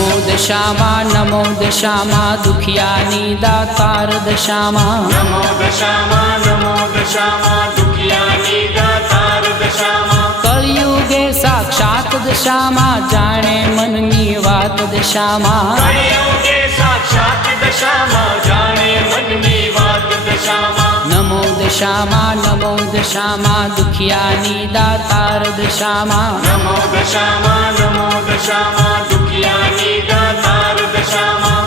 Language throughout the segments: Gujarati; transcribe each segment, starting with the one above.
નમો દશામાં દુખિયાની દાતાર દશામાં નમો દશામાં દુખિયાની દાતાર દશામાં કળિયુગે સાક્ષાત દશામાં જાણે મનની વાત દશામાં કળિયુગે સાક્ષાત દશામાં જાણે મનની વાત દશામાં નમો દશામાં દુખિયાની દાતાર દશામાં નમો દશામાં દુખિયાની દાતાર દશામાં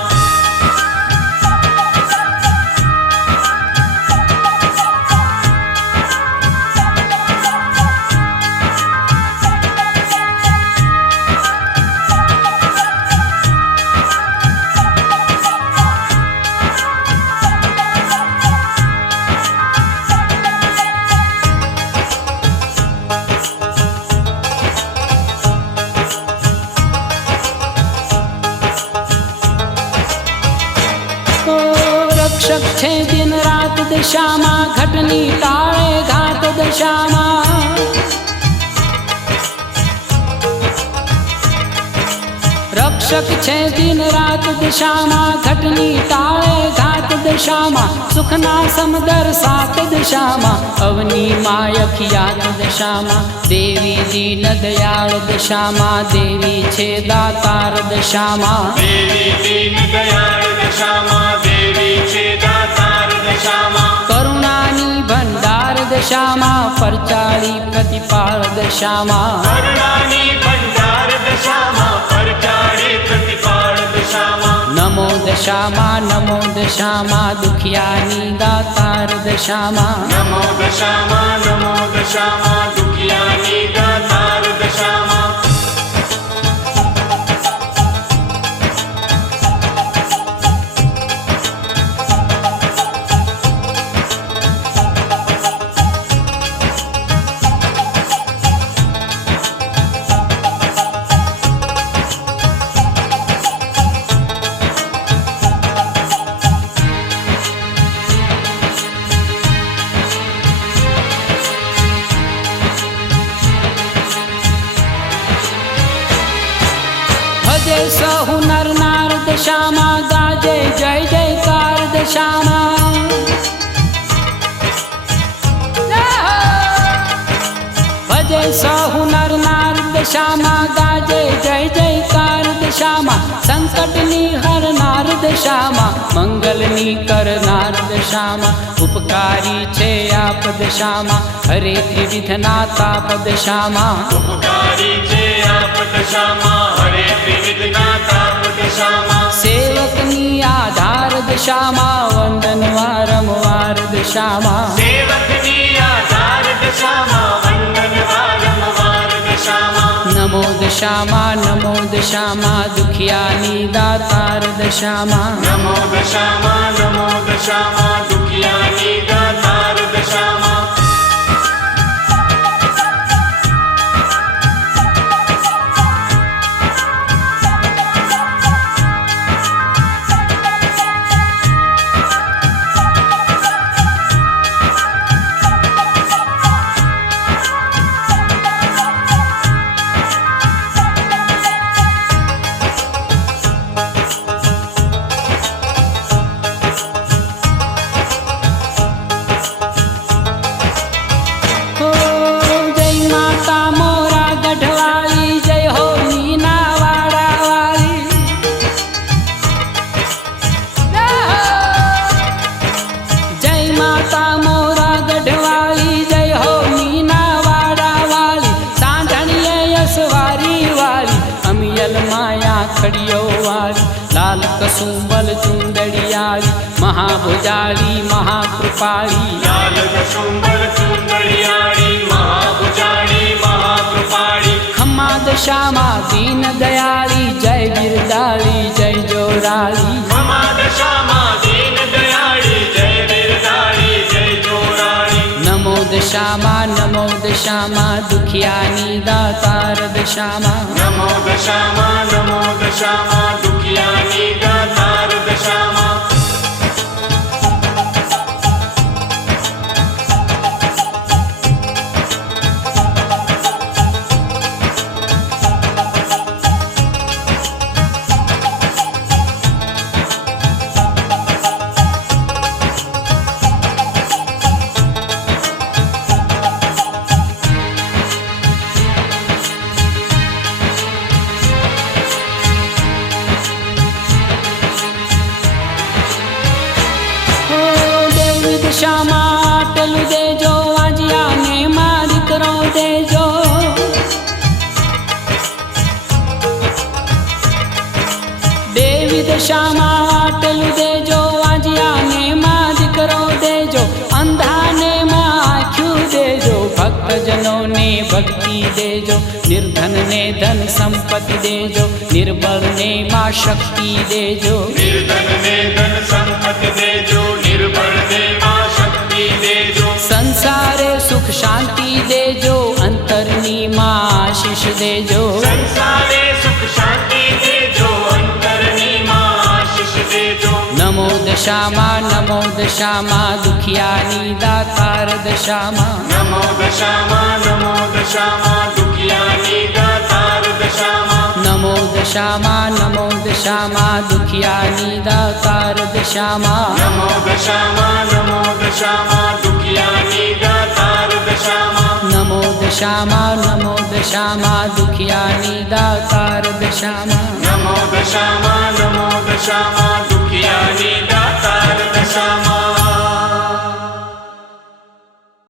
રક્ષક છે દિન રાત દશામાં ઘટની ટાળે ઘાત દશામાં રક્ષક છે દિન રાત દશામાં ઘટની ટાળે ઘાત દશામાં સુખના સમદર સાત દશામાં અવની માયખિયાત દશામાં દેવી દીન દયાળ દશામાં દેવી છે દાતાર દશામાં દેવી દીન દયાળ દશામાં દેવી છે દાતાર દશામાં કરુણાની ભંડાર દશામાં પરચાળી પ્રતિપાળ દશામાં કરુણાની ભંડાર દશામાં પરચાળી પ્રતિપાળ દશામાં નમો દશામાં દુખિયાની દાતાર દશામાં નમો દશામાં દુખિયાની દાતાર દશામાં ભજે સહુ નર નાર દશામાં ગાજે જય જયકાર દશામાં ભજે સહુ નર નાર દશામાં ગાજે જય જયકાર દશામાં સંકટની હરનાર દશામાં મંગલની કરનાર દશામાં ઉપકારી છે આપ દશામાં હરે ત્રિવિધના તાપ દશામાં ઉપકારી છે આપ દશામાં હરે ત્રિવિધના તાપ દશામાં સેવકની આધાર દશામાં વંદન વારંવાર દશામાં સેવકની આધાર દશામાં વંદન વારંવાર દશામાં નમો દશામાં દુખિયાની દાતાર દશામાં નમો દશામાં દુખિયાની દાતાર દશામાં લાલ કસુંબલ ચુંદડિયાળી મહાભુજાળી મહાકૃપાળી લાલ કસુંબલ ચુંદડિયાળી મહાભુજાળી મહાકૃપાળી ખમ્મા દશામાં દીન દયાળી જય બિરદાળી જય જોરાળી ખમ્મા દશામાં દીન દયાળી જય બિરદાળી જય જોરાળી નમો દશામાં દુખિયાની દાતાર દશામાં નમો દશામાં દુખિયાની દાતાર દશામાં ભક્તજનોને ભક્તિ દેજો, નિર્ધનને ધન સંપત્તિ દેજો, નિર્બળને માં શક્તિ દેજો. નિર્ધનને ધન સંપત્તિ દેજો, નિર્બળને માં શક્તિ દેજો. સંસારે સુખ શાંતિ દેજો, અંતરની માં આશીષ દેજો. સંસારે સુખ શાંતિ દેજો, અંતરની માં આશીષ દેજો. નમો દશામાં, નમો દશામાં, દુખિયાની દાતાર દશામાં. નમો દશામાં, નમો દશામાં, દુખિયાની દાતાર દશામાં. નમો દશામાં, નમો દશામાં, દુખિયાની દાતાર દશામાં. નમો દશામાં, નમો દશામાં, દુખિયાની દાતાર દશામાં. નમો દશામાં, નમો દશામાં, દુખિયાની દાતાર દશામાં. નમો દશામાં, નમો દશામાં, દુખિયાની